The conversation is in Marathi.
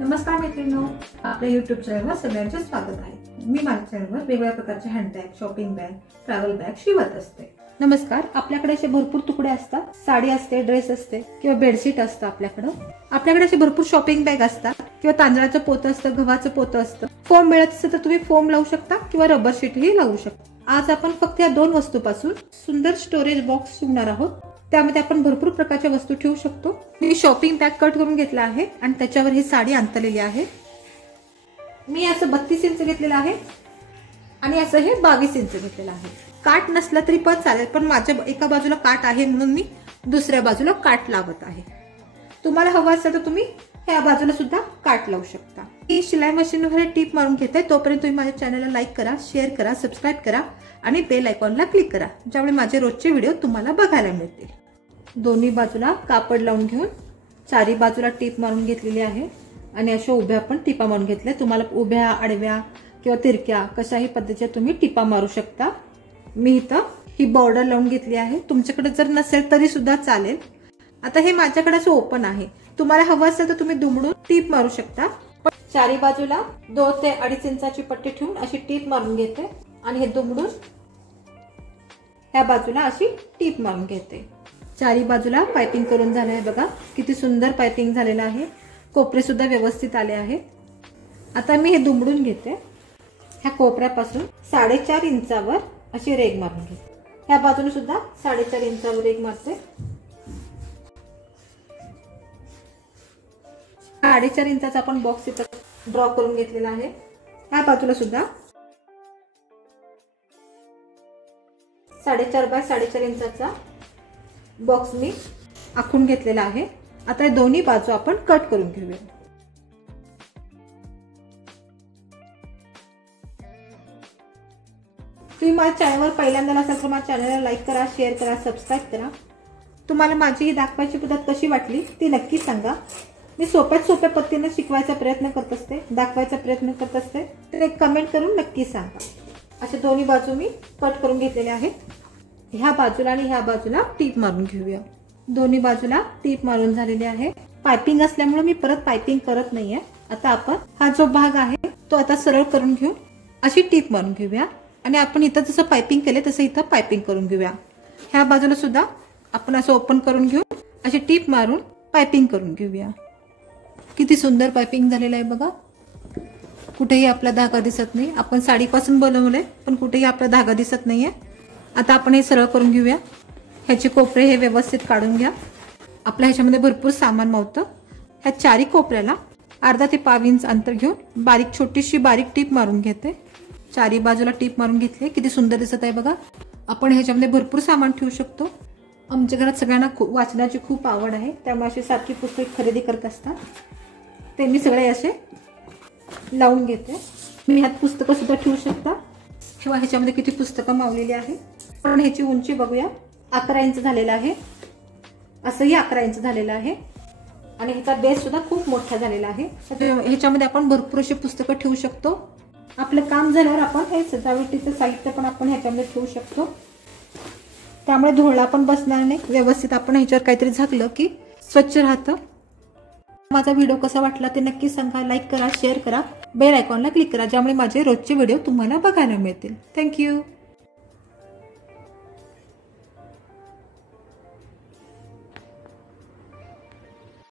नमस्कार मैत्रिणींनो, आपल्या YouTube चॅनलवर सगळ्यांचे स्वागत आहे। मी माझ्या चॅनलवर वेगवेगळ्या प्रकारचे handbag, shopping bag, travel bag शिवत असते। नमस्कार, आपल्याकडे असे भरपूर तुकडे असतात, साडी असते, ड्रेस असते किंवा बेडशीट असतं आपल्याकडे असे भरपूर शॉपिंग बॅग असतात किंवा तांदळाचं पोतं असतं, गव्हाचं पोतं असतं। फोम मिळत असेल तर तुम्ही फोम लावू शकता किंवा रबर शीटही लावू शकता। आज आपण फक्त या दोन वस्तूपासून सुंदर स्टोरेज बॉक्स शिवणार आहोत। त्यामध्ये आपण भरपूर प्रकारच्या वस्तू ठेवू शकतो। मी शॉपिंग बॅग कट करून घेतला आहे आणि त्याच्यावर ही साडी अंतरलेली आहे। मी असं 32 इंच घेतलेलं आहे आणि असं हे 22 इंच घेतलेलं आहे। काट नसला तरी पण चालेल, पण माझ्या एका बाजूला काट आहे म्हणून मी दुसऱ्या बाजूला काट लावत आहे। तुम्हाला हवं असेल तर तुम्ही ह्या बाजूला सुद्धा काट लावू शकता। ही शिलाई मशीनवर टीप मारून घेते, तोपर्यंत तुम्ही माझ्या चॅनलला लाईक करा, शेअर करा, सबस्क्राइब करा आणि बेल आयकॉनला क्लिक करा, ज्यामुळे माझे रोजचे व्हिडिओ तुम्हाला बघायला मिळतील। दोन्ही बाजूला कापड लावून घेऊन चारी बाजूला टीप मारून घेतलेली आहे आणि अशा उभ्या पण टिपा मारून घेतल्या। तुम्हाला उभ्या, आडव्या किंवा तिरक्या कशाही पद्धतीच्या तुम्ही टिपा मारू शकता। मी इथं ही बॉर्डर लावून घेतली आहे, तुमच्याकडे जर नसेल तरी सुद्धा चालेल। आता हे माझ्याकडे असं ओपन आहे, तुम्हाला हवं असेल तर तुम्ही दुमडून टीप मारू शकता। चारी बाजूला 2 ते 2.5 इंचाची पट्टी ठेवून अशी टीप मारून घेते आणि हे दुमडून ह्या बाजूला अशी टीप मारून घेते। चारी बाजूला पाइपिंग करून झाले आहे, बघा किती सुंदर पाइपिंग झालेलं आहे। कोपरे सुद्धा व्यवस्थित आले आहेत। आता मी हे दुमडून घेते, ह्या कोपऱ्यापासून 4.5 इंचावर अशी रेघ मारून घेते। ह्या बाजूने सुद्धा 4.5 इंचावर रेघ मारते। 4.5 इंचाचा आपण बॉक्स इथं ड्रॉ करून घेतलेला आहे। ह्या बाजूला सुद्धा 4.5 बाय 4.5 इंचाचा बॉक्स मी आखून घेतलेला आहे। आता हे दोन्ही बाजू आपण कट करून घेऊया। तुम्ही माझ्या चॅनलवर पहिल्यांदा असाल तर माझ्या चॅनलला लाईक करा, शेअर करा, सबस्क्राइब करा। तुम्हाला माझी ही दाखवायची पद्धत कशी वाटली ती नक्की सांगा। मी सोप्या पद्धतीने शिकवायचा प्रयत्न करत असते, दाखवायचा प्रयत्न करत असते, तर एक कमेंट करून नक्की सांगा। अशा दोन्ही बाजू मी कट करून घेतलेल्या आहेत। ह्या बाजूला आणि ह्या बाजूला टीप मारून घेऊया। दोन्ही बाजूला टीप मारून झालेली आहे। पाइपिंग असल्यामुळे मी परत पाइपिंग करत नाहीये। आता आपण हा जो भाग आहे तो आता सरळ करून घेऊ, अशी टीप मारून घेऊया आणि आपण इथं जसं पाइपिंग केले तसं इथं पाइपिंग करून घेऊया। ह्या बाजूला सुद्धा आपण असं ओपन करून घेऊ, अशी टीप मारून पाइपिंग करून घेऊया। किती सुंदर पाइपिंग झालेलं आहे बघा, कुठेही आपला धागा दिसत नाही। आपण साडीपासून बनवलंय पण कुठेही आपला धागा दिसत नाहीये। आता आपण हे सरळ करून घेऊया। ह्याचे कोपरे हे व्यवस्थित काढून घ्या। आपल्या ह्याच्यामध्ये भरपूर सामान मावतं। ह्या चारी कोपऱ्याला अर्धा ते पाव इंच अंतर घेऊन छोटीशी बारीक टीप मारून घेते। चारी बाजूला टीप मारून घेतली, किती सुंदर दिसत आहे बघा। आपण ह्याच्यामध्ये भरपूर सामान ठेवू शकतो। आमच्या घरात सगळ्यांना वाचनाची खूप आवड आहे, त्यामुळे अशी सारखी पुस्तक खरेदी करत असतात। ते मी सगळे असे लावून घेते। मी ह्यात पुस्तकं सुद्धा ठेवू शकता। किंवा ह्याच्यामध्ये किती पुस्तकं मावलेली आहे। पण ह्याची उंची बघूया, 11 इंच झालेला आहे। असंही 11 इंच झालेलं आहे आणि ह्याचा बेस सुद्धा खूप मोठा झालेला आहे। ह्याच्यामध्ये आपण भरपूर अशी पुस्तकं ठेवू शकतो। आपलं काम झाल्यावर आपण हे सजावटीचं साहित्य पण आपण ह्याच्यामध्ये ठेवू शकतो, त्यामुळे धुळा पण बसणार नाही। व्यवस्थित आपण ह्याच्यावर काहीतरी झाकलं की स्वच्छ राहतं। माझा व्हिडिओ कसा वाटला ते नक्की सांगा। लाईक करा, शेअर करा, बेल आयकॉनला क्लिक करा, ज्यामुळे माझे रोजचे व्हिडिओ तुम्हाला बघायला मिळतील। थँक्यू।